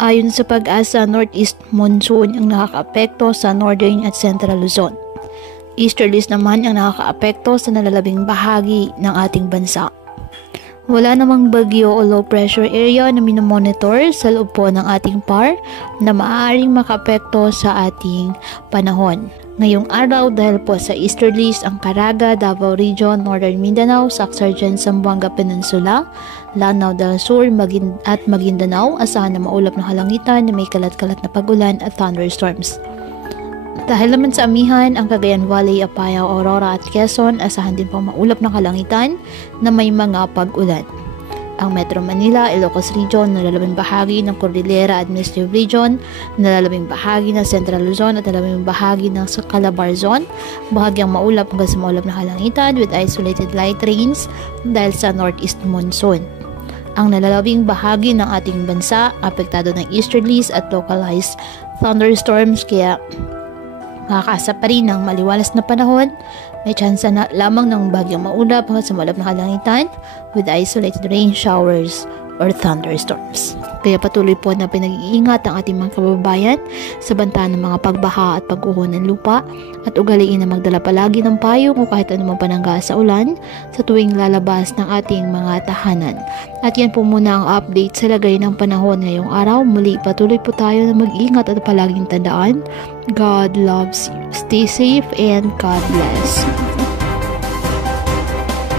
Ayon sa Pag-asa, northeast monsoon ang nakakaapekto sa northern at central Luzon. Easterlies naman ang nakakaapekto sa nalalabing bahagi ng ating bansa. Wala namang bagyo o low pressure area na minomonitor sa loob po ng ating PAR na maaaring makaapekto sa ating panahon. Ngayong araw dahil po sa easterlies ang Caraga, Davao Region, Northern Mindanao, Sacsayhuaman, Zamboanga Peninsula, Lanao del Sur at Maguindanao, asahan na maulap na kalangitan na may kalat-kalat na pag-ulan at thunderstorms. Dahil naman sa amihan, ang Cagayan Valley, Apayao, Aurora at Quezon, asahan din po maulap na kalangitan na may mga pag-ulan. Ang Metro Manila, Ilocos Region, nalalabing bahagi ng Cordillera Administrative Region, nalalabing bahagi ng Central Luzon at nalalabing bahagi ng Calabar Zone, bahagyang maulap hanggang sa maulap na kalangitan with isolated light rains dahil sa northeast monsoon. Ang nalalabing bahagi ng ating bansa, apektado ng easterlies at localized thunderstorms, kaya makakaasa pa rin ng maliwalas na panahon. May tsansa na lamang ng bagyang maulap hanggang sa maulap na kalangitan with isolated rain showers or thunderstorms. Kaya patuloy po na pinag-iingat ang ating mga kababayan sa banta ng mga pagbaha at pag-uho ng lupa at ugaliin na magdala palagi ng payong o kahit anumang panangga sa ulan sa tuwing lalabas ng ating mga tahanan. At yan po muna ang update sa lagay ng panahon ngayong araw. Muli patuloy po tayo na mag-ingat at palaging tandaan, God loves you. Stay safe and God bless.